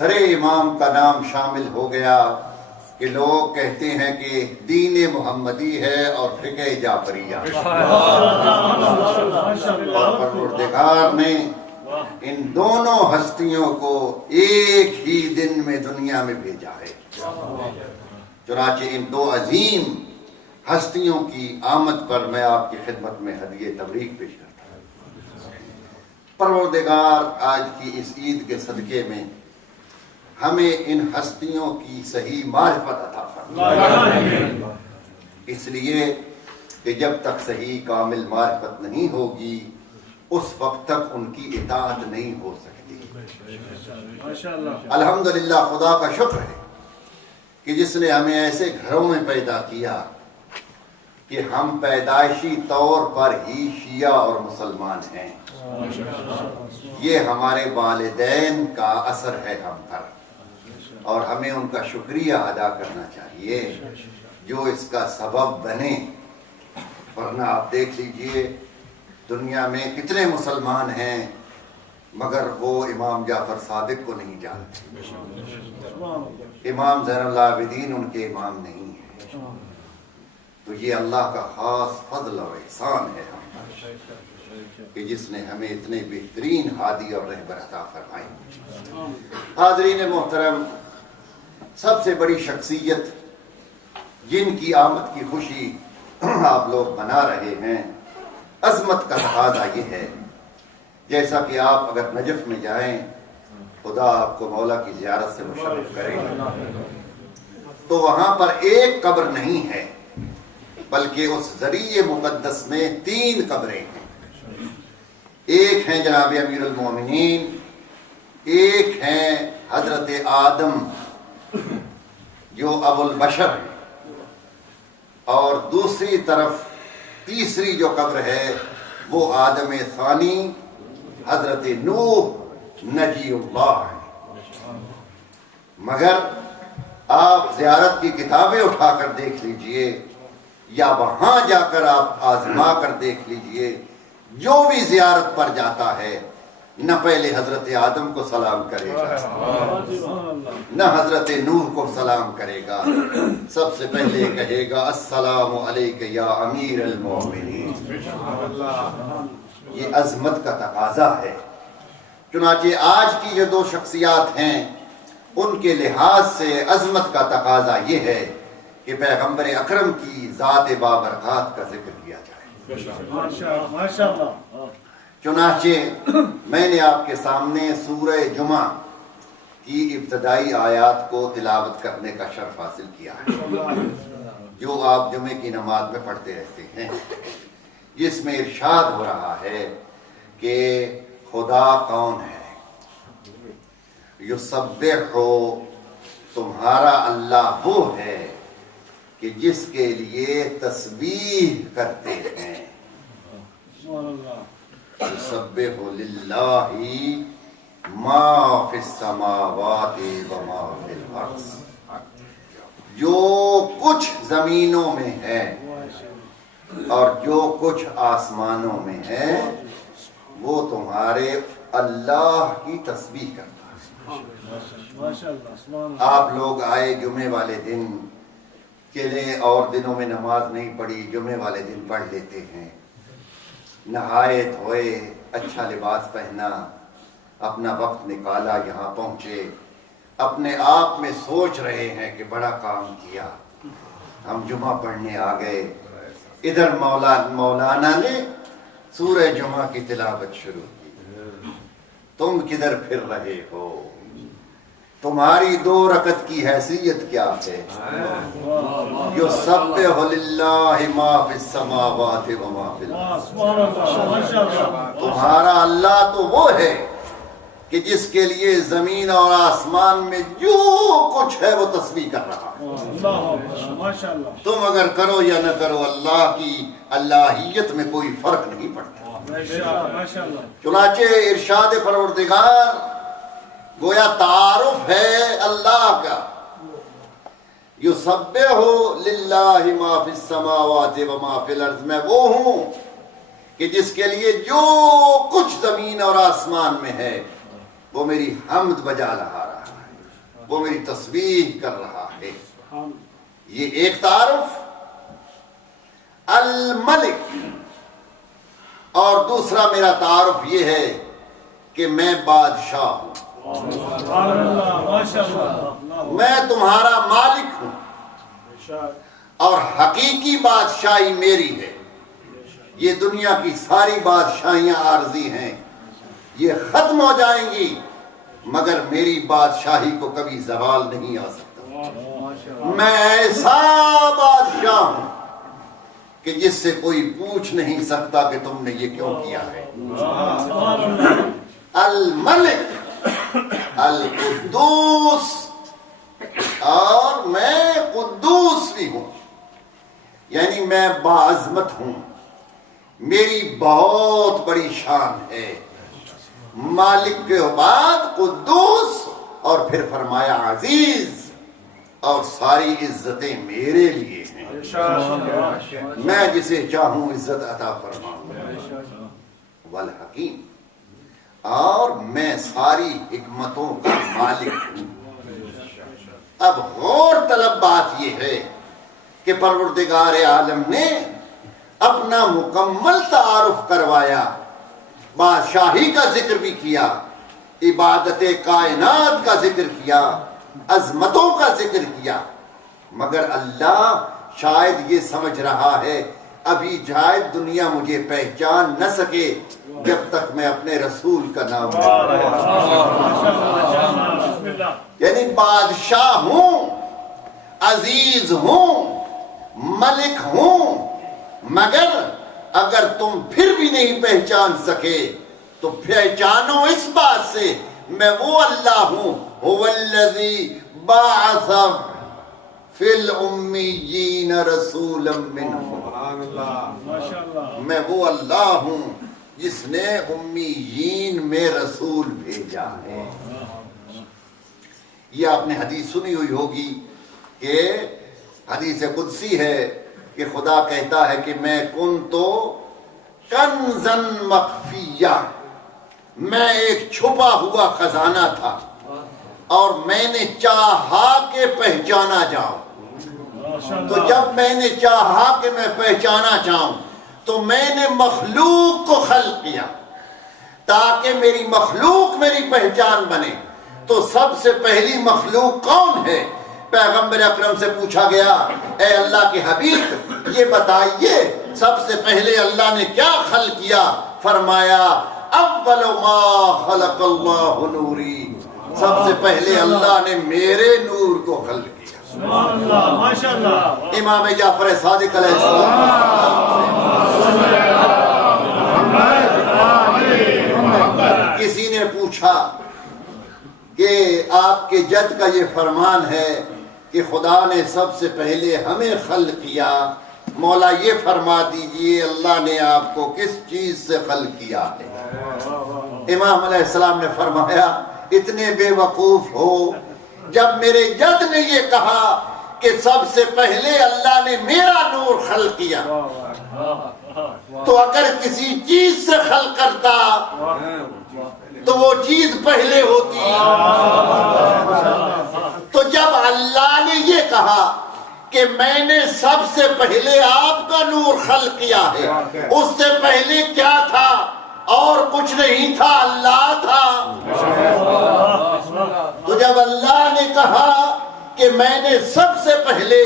بستر امام کا نام شامل ہو گیا کہ لوگ کہتے ہیں کہ دین محمدی ہے اور فقہ جعفریہ، اور پروردگار نے ان دونوں ہستیوں کو ایک ہی دن میں دنیا میں بھیجا ہے۔ چنانچہ ان دو عظیم ہستیوں کی آمد پر میں آپ کی خدمت میں ہدیہ تبریک پیش کرتا ہوں۔ پروردگار آج کی اس عید کے صدقے میں ہمیں ان ہستیوں کی صحیح معرفت عطا فرمائے، اس لیے کہ جب تک صحیح کامل معرفت نہیں ہوگی اس وقت تک ان کی اطاعت نہیں ہو سکتی۔ الحمدللہ خدا کا شکر ہے کہ جس نے ہمیں ایسے گھروں میں پیدا کیا کہ ہم پیدائشی طور پر ہی شیعہ اور مسلمان ہیں۔ یہ ہمارے والدین کا اثر ہے ہم پر، اور ہمیں ان کا شکریہ ادا کرنا چاہیے جو اس کا سبب بنے، ورنہ آپ دیکھ لیجئے دنیا میں کتنے مسلمان ہیں مگر وہ امام جعفر صادق کو نہیں جانتے، امام زین العابدین ان کے امام نہیں ہیں۔ تو یہ اللہ کا خاص فضل اور احسان ہے ہم پر کہ جس نے ہمیں اتنے بہترین ہادی اور رہبر عطا فرمائی۔ حاضرین محترم، سب سے بڑی شخصیت جن کی آمد کی خوشی آپ لوگ منا رہے ہیں، عظمت کا تقاضا یہ ہے، جیسا کہ آپ اگر نجف میں جائیں، خدا آپ کو مولا کی زیارت سے مشرف کرے، تو وہاں پر ایک قبر نہیں ہے بلکہ اس ذریعہ مقدس میں 3 قبریں ہیں۔ ایک ہیں جناب امیر المومنین، ایک ہیں حضرت آدم جو ابو البشر ہیں، اور دوسری طرف تیسری جو قبر ہے وہ آدم ثانی حضرت نوح نجی اللہ ہے۔ مگر آپ زیارت کی کتابیں اٹھا کر دیکھ لیجئے یا وہاں جا کر آپ آزما کر دیکھ لیجئے، جو بھی زیارت پر جاتا ہے نہ پہلے حضرت آدم کو سلام کرے گا، نہ حضرت نوح کو سلام کرے گا، سب سے پہلے کہے گا السلام علیک یا امیر المومنین۔ یہ عظمت کا تقاضا ہے۔ چنانچہ آج کی یہ 2 شخصیات ہیں، ان کے لحاظ سے عظمت کا تقاضا یہ ہے کہ پیغمبر اکرم کی ذات بابرکات کا ذکر کیا جائے۔ چنانچہ میں نے آپ کے سامنے سورہ جمعہ کی ابتدائی آیات کو تلاوت کرنے کا شرف حاصل کیا ہے، جو آپ جمعے کی نماز میں پڑھتے رہتے ہیں، جس میں ارشاد ہو رہا ہے کہ خدا کون ہے؟ یسبح، تمہارا اللہ وہ ہے کہ جس کے لیے تسبیح کرتے ہیں۔ یسبح للہ ما فی السماوات و ما فی الارض، جو کچھ زمینوں میں ہے اور جو کچھ آسمانوں میں ہے وہ تمہارے اللہ کی تسبیح کرتا ہے۔ آپ لوگ آئے جمعے والے دن، چلے اور دنوں میں نماز نہیں پڑھی، جمعے والے دن پڑھ لیتے ہیں، نہائے دھوئے، اچھا لباس پہنا، اپنا وقت نکالا، یہاں پہنچے، اپنے آپ میں سوچ رہے ہیں کہ بڑا کام کیا، ہم جمعہ پڑھنے آ گئے، ادھر مولانا نے سورہ جمعہ کی تلاوت شروع کی، تم کدھر پھر رہے ہو؟ تمہاری 2 رکعت کی حیثیت کیا ہے؟ یسبح للہ ما فی السماوات و ما فی الارض، تمہارا اللہ تو وہ ہے کہ جس کے لیے زمین اور آسمان میں جو کچھ ہے وہ تسبیح کر رہا ہے۔ تم اگر کرو یا نہ کرو، اللہ کی اللہیت میں کوئی فرق نہیں پڑتا۔ چنانچہ ارشاد پروردگار گویا تعارف ہے اللہ کا، یسبح للہ ما فی السماوات و ما فی الارض، میں وہ ہوں کہ جس کے لیے جو کچھ زمین اور آسمان میں ہے وہ میری حمد بجا رہا ہے۔ وہ میری تسبیح کر رہا ہے. یہ ایک تعارف الملک، اور دوسرا میرا تعارف یہ ہے کہ میں بادشاہ ہوں. میں تمہارا مالک ہوں اور حقیقی بادشاہی میری ہے. یہ دنیا کی ساری بادشاہیاں عارضی ہیں، یہ ختم ہو جائیں گی، مگر میری بادشاہی کو کبھی زوال نہیں آ سکتا. میں ایسا بادشاہ ہوں کہ جس سے کوئی پوچھ نہیں سکتا کہ تم نے یہ کیوں کیا ہے. الملک، القدوس، اور میں قدوس بھی ہوں، یعنی میں باعظمت ہوں. میری بہت بڑی شان ہے. مالک کے بعد قدوس، اور پھر فرمایا عزیز، اور ساری عزتیں میرے لیے ہیں. میں جسے چاہوں عزت عطا فرماؤں. والحکیم، اور میں ساری حکمتوں کا مالک ہوں. اب غور طلب بات یہ ہے کہ پروردگار عالم نے اپنا مکمل تعارف کروایا، بادشاہی کا ذکر بھی کیا، عبادت کائنات کا ذکر کیا، عظمتوں کا ذکر کیا، مگر اللہ شاید یہ سمجھ رہا ہے ابھی شاید دنیا مجھے پہچان نہ سکے جب تک میں اپنے رسول کا نام یعنی بادشاہ ہوں، عزیز ہوں، ملک ہوں، مگر اگر تم پھر بھی نہیں پہچان سکے تو پہچانو اس بات سے میں وہ اللہ ہوں، هو الذی بعث فی الامیین رسولا منہم. میں وہ اللہ ہوں جس نے امیین میں رسول بھیجا ہے. یہ آپ نے حدیث سنی ہوئی ہوگی کہ حدیث قدسی ہے کہ خدا کہتا ہے کہ میں کنتو کنزن مخفیہ، میں ایک چھپا ہوا خزانہ تھا اور میں نے چاہا کہ پہچانا جاؤں. تو جب میں نے چاہا کہ میں پہچانا چاہوں تو میں نے مخلوق کو خلق کیا تاکہ میری مخلوق میری پہچان بنے. تو سب سے پہلی مخلوق کون ہے؟ پیغمبر اکرم سے پوچھا گیا اے اللہ کے حبیب یہ بتائیے سب سے پہلے اللہ نے کیا خلق کیا؟ فرمایا اول ما خلق اللہ نوری، سب سے پہلے اللہ نے میرے نور کو خلق کیا. امام جعفر صادق علیہ السلام کسی نے پوچھا کہ آپ کے جد کا یہ فرمان ہے کہ خدا نے سب سے پہلے ہمیں خلق کیا، مولا یہ فرما دیجئے اللہ نے آپ کو کس چیز سے خلق کیا ہے؟ امام علیہ السلام نے فرمایا اتنے بے وقوف ہو، جب میرے جد نے یہ کہا کہ سب سے پہلے اللہ نے میرا نور خلق کیا تو اگر کسی چیز سے خلق کرتا تو وہ چیز پہلے ہوتی. تو جب اللہ نے یہ کہا کہ میں نے سب سے پہلے آپ کا نور خلق کیا ہے، اس سے پہلے کیا تھا؟ اور کچھ نہیں تھا، اللہ تھا. تو جب اللہ نے کہا کہ میں نے سب سے پہلے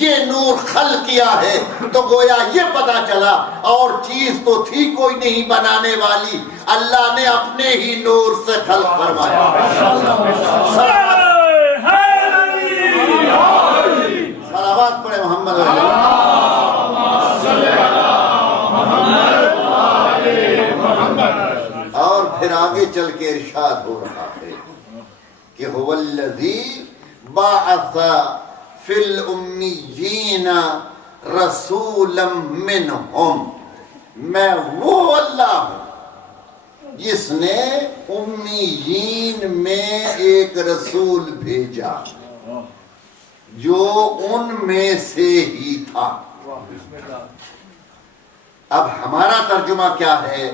یہ نور خلق کیا ہے تو گویا یہ پتا چلا اور چیز تو تھی کوئی نہیں بنانے والی، اللہ نے اپنے ہی نور سے خلق فرمایا. صلوات پڑھے محمد اور پھر آگے چل کے ارشاد ہو رہا ہے کہ هو الذی بعث فی الامیین رسولا منہم، میں وہ اللہ ہوں جس نے امیین میں ایک رسول بھیجا جو ان میں سے ہی تھا. اب ہمارا ترجمہ کیا ہے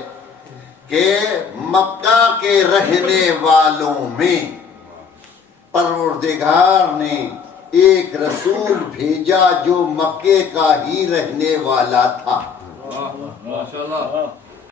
کہ مکہ کے رہنے والوں میں پروردگار پروردگار نے ایک رسول بھیجا جو مکے کا ہی رہنے والا تھا، ماشاءاللہ